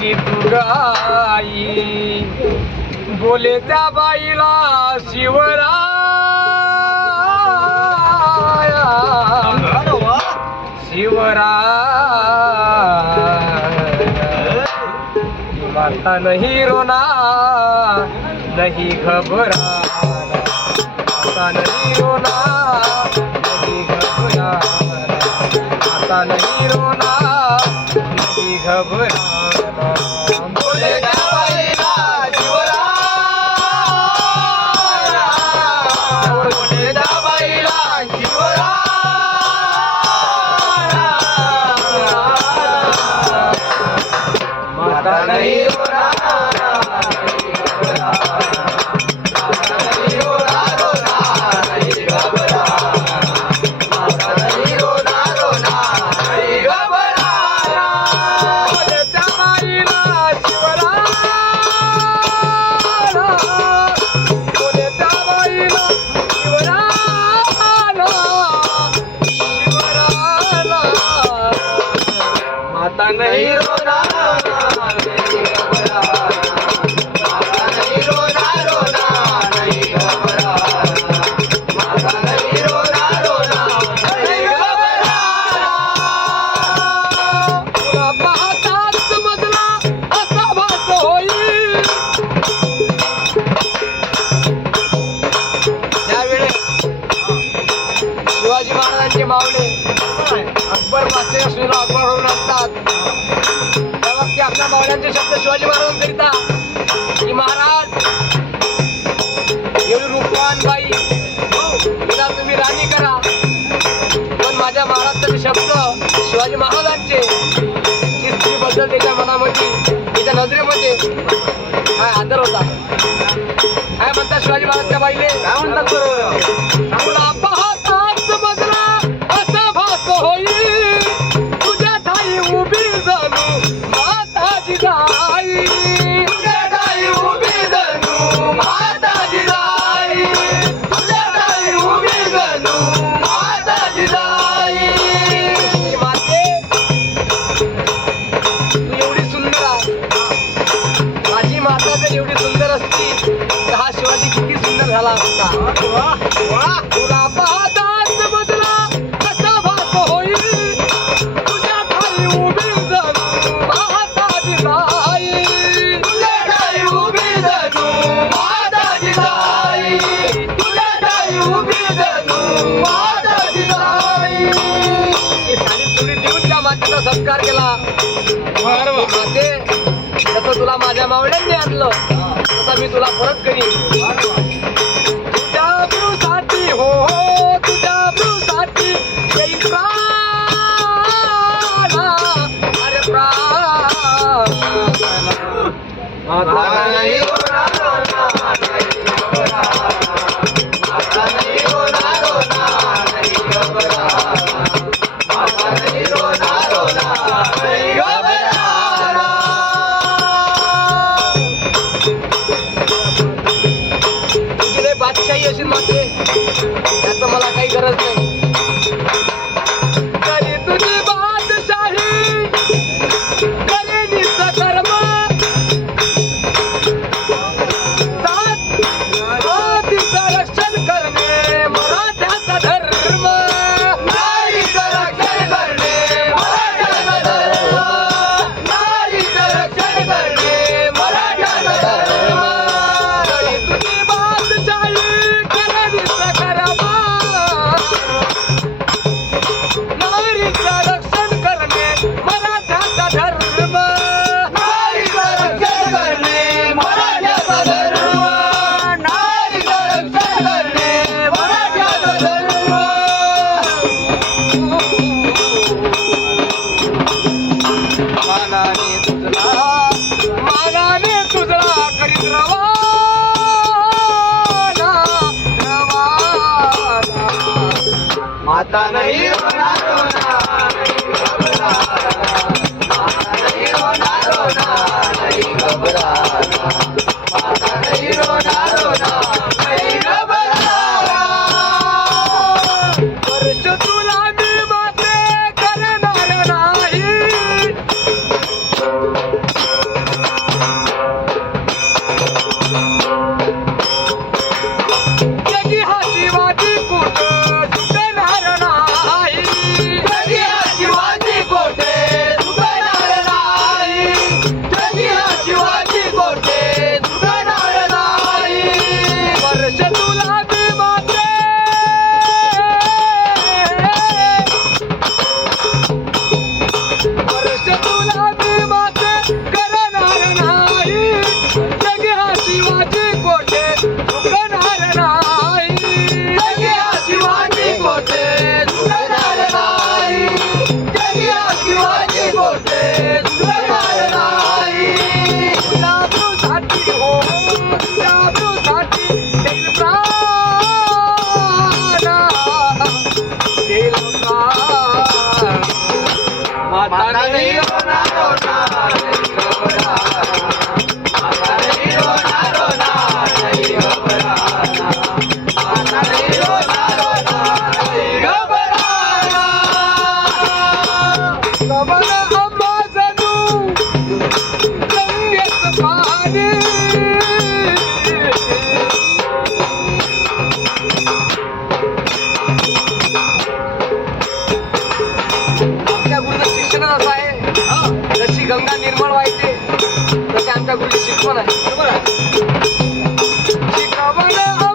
कशी तू गाई बोले त्या बाईला शिवराया शिवराया माता नहीं रोना नहीं घबराना माता नहीं रोना नहीं घबराना माता नहीं रोना नहीं घबराना बोले त्या बाईला शिवराया बोले त्या बाईला शिवराया माता नहीं रोना नहीं रोना नहीं घबराना माता नहीं रोना रोना नहीं घबराना माता नहीं रोना रोना नहीं घबराना तुला पाहताच समजला असा भास होईल त्यावेळेस शिवाजी महाराजांचे मावळे अकबर बादशाह असलेला अकबर होऊन असतात तेव्हा की आपल्या मावळ्यांचे शब्द शिवाजी महाराजांकरिता की महाराज एवढी रूपवान बाई तिला तुम्ही राणी करा पण माझ्या महाराजांचे शब्द शिवाजी महाराजांचे की स्त्रीबद्दल त्याच्या मनामध्ये त्याच्या नजरेमध्ये काय आदर होता काय म्हणतात शिवाजी महाराज त्या बाईले काय म्हणतात बरोबर तुला पाहताच समजला असा भास होईल तुझ्या ठाई उभी जणू माताजी जाई तुझ्या ठाई उभी जणू माताजी जाई तुझ्या ठाई उभी जणू माताजी जाई माते तू एवढी सुंदर आहे माझी माता जर एवढी सुंदर असती तर हा शिवाजी किती सुंदर झाला असता तुला पाहता समजला कसा भास होईल तुझ्या ठाई उभी जणू माताजी जाई तुझ्या ठाई उभी जणू माताजी जाई तुझ्या ठाई उभी जणू माताजी जाई ही साडी चुडी देऊन त्या मातेचा संस्कार केला माते जसं तुला माझ्या मावळ्यांनी आणलं तसं मी तुला परत करीन तुझ्या ब्रूसाठी हो तुझ्या ब्रूसाठी येईल प्राण अरे प्राण माता नाही रोना रोना नहीं घबराना माता नहीं रोना रोना नहीं घबराना माता नहीं रोना रोना नहीं घबराना तुझे बादशाही असेल माते त्याचं मला काही गरज नाही करी तुझी बादशाही करे निसकर्म जातीचं रक्षण करणे मराठ्याचा धर्म नारीचं रक्षण करणे मराठ्याचा धर्म नारीचं रक्षण करणे मराठ्याचा धर्म करी तुझी बादशाही करे निसकर्म नारीचं रक्षण करणे मराठ्याचा धर्म नारीचं रक्षण करणे मराठ्याचा धर्म नारीचं रक्षण करणे मराठ्याचा धर्म मानाने तुझला करीत रवाना रवाना माता नहीं रोना रोना नहीं घबराना माता नहीं रोना रोना नहीं घबराना माता नहीं रोना रोना नहीं घबराना वर्ष तुला मी माते करणार नाही निर्माण व्हायचे तसे आमच्या गुरुची शिकवण आहे. बरोबर आहे. शिकवण